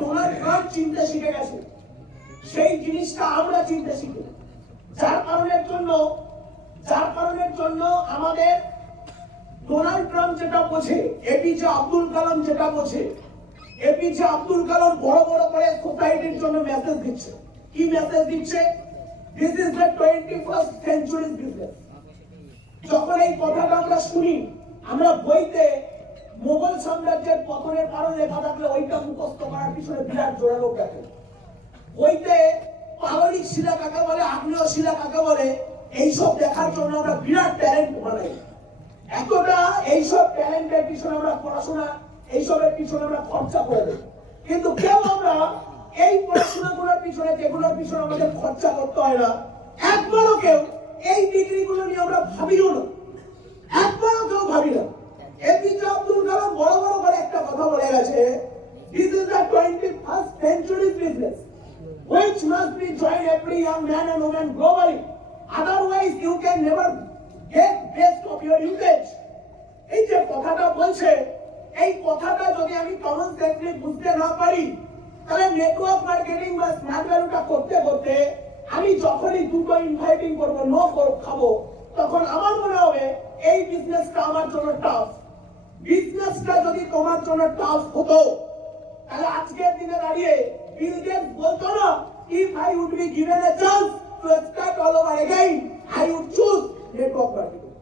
Donald Trump চিনতে শিখে গেছে, সেই জিনিসটা আমরা চিনতে শিখি। যার কারণের জন্য আমাদের ডোনাল্ড ট্রাম্প যেটা বোঝে, এপিজে আব্দুল কালাম যেটা বোঝে, এপিজে আব্দুল কালাম বড় বড় করে সোসাইটির জন্য মেসেজ দিচ্ছে। কি মেসেজ দিচ্ছে? This is the 21st century business. যখন এই কথাটা আমরা শুনি, আমরা বইতে মোগল সাম্রাজ্যের পতনের কারণ লেখা থাকলে ওইটা মুখস্থ করার পিছনে বিরাট জোরালো থাকে। বইতে পাললিক শিলা কাকে বলে, আগ্নেয় শিলা কাকে বলে, এইসব দেখার জন্য আমরা বিরাট ট্যালেন্ট বানাই। এতটা এইসব ট্যালেন্টের পিছনে আমরা পড়াশোনা, এইসবের পিছনে আমরা খরচা করে দেব। কিন্তু কেউ আমরা এই পড়াশোনাগুলোর পিছনে, যেগুলোর পিছনে আমাদের খরচা করতে হয় না, একবারও কেউ এই ডিগ্রিগুলো নিয়ে আমরা ভাবিও না, একবারও কেউ ভাবি না। এপিজে আব্দুল কালাম বড় বড় করে একটা কথা বলে গেছে, this is the 21st century business which must be joined every young man and woman globally, otherwise you can never get best of your usage। এই যে কথাটা বলছে, এই কথাটা যদি আমি কমন সেন্সে বুঝতে না পারি, তাহলে নেটওয়ার্ক মার্কেটিং বা স্মার্ট ভ্যালুটা করতে করতে আমি যখনই দুটো ইনভাইটিং করবো, নো খাবো, তখন আমার মনে হবে এই বিজনেসটা আমার জন্য টাফ। বিজনেসটা যদি তোমার জন্য টাফ হতো, তাহলে আজকের দিনে দাঁড়িয়ে বিল গেটস বলতো না, if I would be given a chance to start all over again, I would choose network marketing।